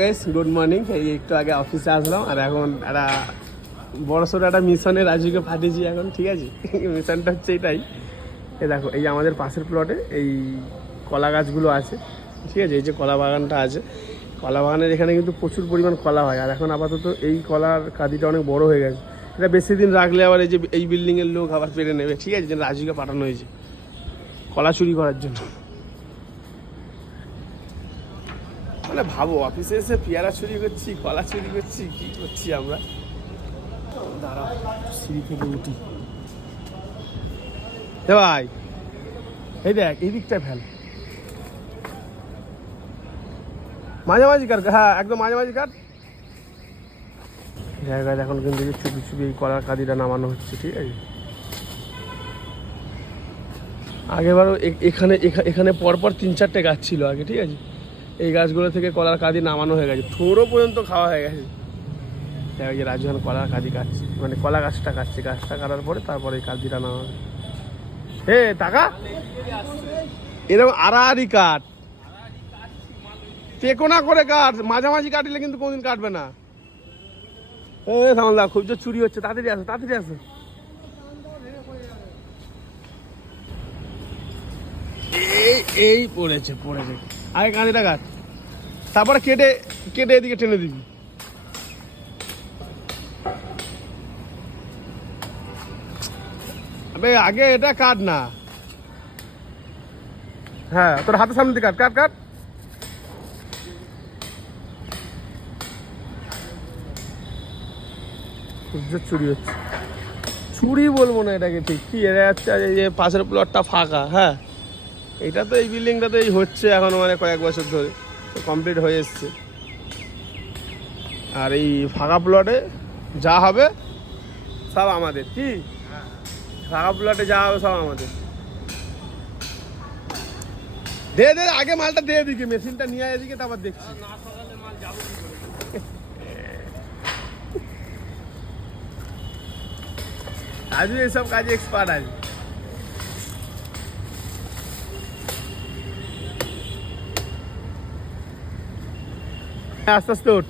Guys good morning. এই একটু আগে অফিসে আসলাম আর এখন একটা বড়সড় একটা মিশনে রাজুকে পাঠিয়েছি এখন, ঠিক আছে। মিশনটা হচ্ছে এটাই, এই দেখো এই আমাদের পাশের প্লটে এই কলা গাছগুলো আছে, ঠিক আছে। এই যে কলা বাগানটা আছে, কলা বাগানের এখানে কিন্তু প্রচুর পরিমাণ কলা হয়। আর এখন আপাতত এই কলার কাঁদিটা অনেক বড় হয়ে গেছে, এটা বেশি দিন রাখলে আবার এই যে এই বিল্ডিংয়ের লোক আবার পেরে নেবে, ঠিক আছে। রাজুকে পাঠানো হয়েছে কলা চুরি করার জন্য। মানে ভাবো, অফিসে এসে পেয়ারা চুরি করছি, কলা চুরি করছি, কি করছি আমরা। দাঁড়াও সিঁড়ি থেকে উঠি। ভাই এই দেখ এই দিকটা ফেল, মাঝামাঝি কাট, হ্যাঁ একদম মাঝামাঝি কাট। জায়গায় এখন কিন্তু চুপি চুপি এই কলার কাঁদিটা নামানো হচ্ছে, ঠিক আছে। আগেবারও এখানে এখানে পরপর 3-4টে গাছ ছিল আগে, ঠিক আছে। এই গাছগুলো থেকে কলার কাঁদি নামানো হয়ে গেছে, থোড়ও পর্যন্ত খাওয়া হয়ে গেছে। ওই যে রাজু এখন কলার কাঁদি কাটছে, মানে কলা গাছটা কাটছে, গাছটা কাটার পরে তারপরে এই কাঁদিটা নামাবে। হে টাকা এরকম আড়াআড়ি কাট, টেকোনা করে কাট, মাঝামাঝি কাটলে কিন্তু কোনদিন কাটবে না। এ সামলা খুব যে চুরি হচ্ছে, তাড়াতাড়ি আসো তাড়াতাড়ি আসো। এই পড়েছে পড়েছে, আগে কাঁদিটা কাট, তারপরে কেটে কেটে এদিকে টেনে দিবি। আগে এটা কাট না, হ্যাঁ তোর হাতের সামনে দিয়ে কাট কাট কাট। চুরি হচ্ছে, চুরি বলবো না এটাকে, ঠিক কি এরা যাচ্ছে। এই যে পাশের প্লটটা ফাঁকা, হ্যাঁ এটা তো এই বিল্ডিংটা তো এই হচ্ছে এখন, মানে কয়েক বছর ধরে কমপ্লিট হয়ে এসছে। আর এই ফাঁকা প্লটে যা হবে সব আমাদের, কি ফাঁকা প্লটে যা হবে সব আমাদের। দে দে আগে মালটা দিয়ে দিকে, মেশিনটা নিয়ে এদিকে তারপর দেখছি। আজও এইসব কাজে এক্সপার্ট আছে। আস্তে আস্তে ওঠ।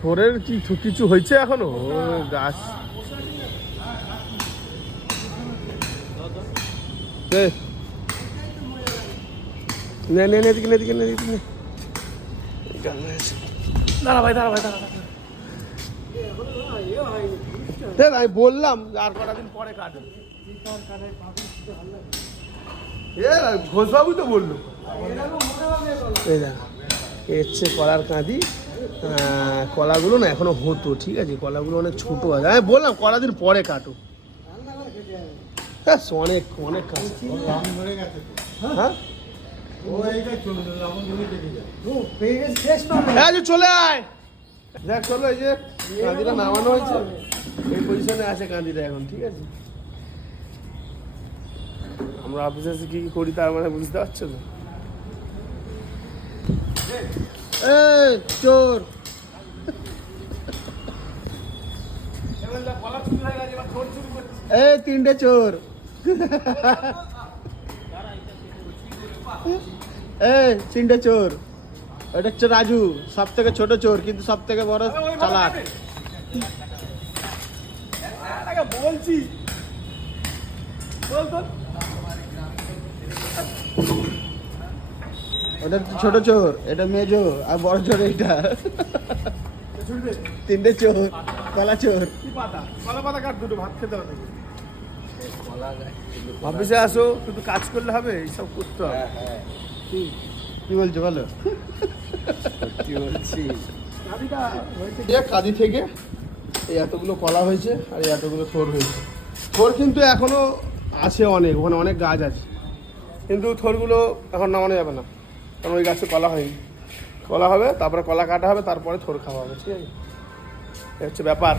থোরের কি কিছু হয়েছে এখনো? গাছ নে নে নে এদিকে এদিকে এদিকে। দাঁড়া ভাই দাঁড়া ভাই দাঁড়া, আমি বললাম আর কটা দিন পরে কাটে। ঘোষবাবু তো বললো এসছে কলার কাঁদি। কলাগুলো না এখনো হতো, ঠিক আছে, কলাগুলো অনেক ছোট আছে। আমি বললাম কটা দিন পরে কাটো, হ্যাঁ অনেক অনেক কাজ। হ্যাঁ চলে আয় দেখ, চলো এই যে কাঁদিটা নামানো হয়েছে, এই পজিশনে আছে কাঁদিটা এখন, ঠিক আছে। আমরা অফিসে এসে কি করি তার মানে বুঝতে পারছো তো। চোর এই 3টে চোর, এই 3টে চোর। এটা হচ্ছে রাজু, সব থেকে ছোট চোর কিন্তু সব থেকে বড় চালাক। বলছি ওটা ছোট চোর, এটা মেজো, আর বড় চোর এইটা। 3টে চোর, কলা চোর। কলা পাতা কাট, দুটো ভাত খেতে হবে। অফিসে আসো, শুধু কাজ করলে হবে, এইসব করতে হবে। কি বলছো বলো? কি বলছি, কাঁদি থেকে এই এতগুলো কলা হয়েছে আর এই এতগুলো থোর হয়েছে। থোর কিন্তু এখনো আছে অনেক, ওখানে অনেক গাছ আছে, কিন্তু থোরগুলো এখন নামানো যাবে না, কারণ ওই গাছে কলা হয়নি। কলা হবে, তারপরে কলা কাটা হবে, তারপরে থোর খাওয়া হবে, ঠিক আছে। এই হচ্ছে ব্যাপার।